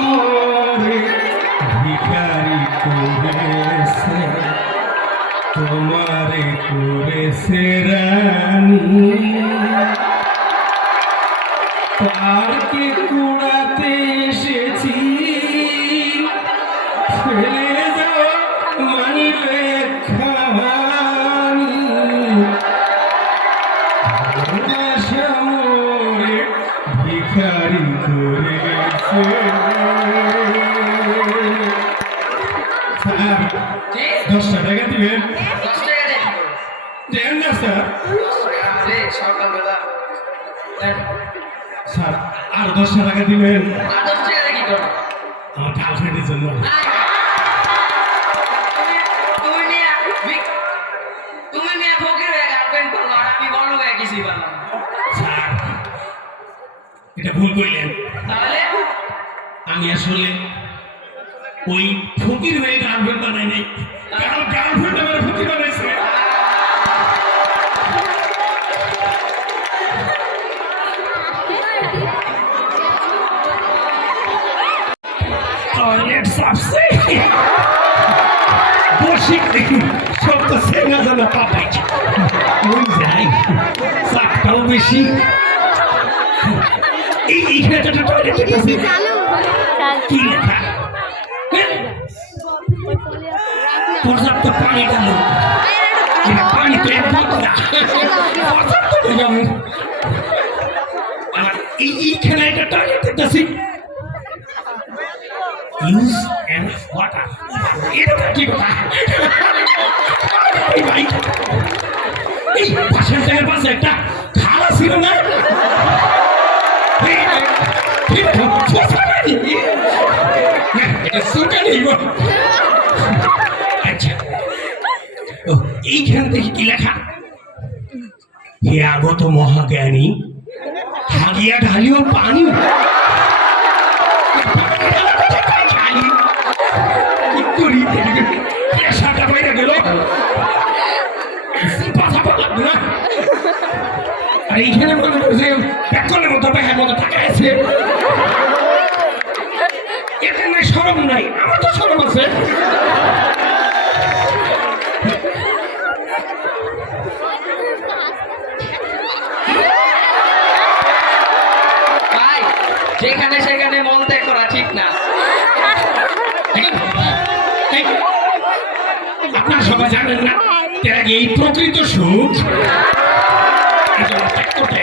মোরে তোমারে পার্কে কুড়াতে এসেছি ফেলে ভিখারি করেছে স্যার দশটা টাকা দিবেন দেন না স্যার স্যার আর দশটা টাকা দিবেন আমার গার্লফ্রেন্ডের জন্য তুমি নিয়ে ফকির হয়ে গার্লফ্রেন্ড করল আর আমি বড় হয়ে না। স্যার এটা ভুল করলেন। আমি আসলে ওই ফকির হয়ে গার্লফ্রেন্ড বানাই নাই। কারণ গার্লফ্রেন্ড আমার ফকির বানাইছে টয়লেট বসে সব তো সেনা জানা পাপাই। ওই যাই। বেশি। কি লেখা হ্যাঁ? পর্যাপ্ত পানি গেল পানি বোতলা। পর্যাপ্ত হয়ে যাবে। আর এই এইখানে একটা টয়লেট দেখতেছি ইউজ অ্যান্ড এটা একটা খালা ছিল না আচ্ছা এইখান থেকে কি লেখা হে আগত মহাজ্ঞানী হারিয়া ঢালিও পানি আর এইখানে মনে করছে পেট্রোলের মতো ব্যাগের মতো টাকা আছে এখানে সরম নাই। আমার তো সরম আছে। যেখানে সেখানে মল ত্যাগ করা ঠিক না। এই, সবাই জানেন না এই প্রকৃত সুখ। করতে।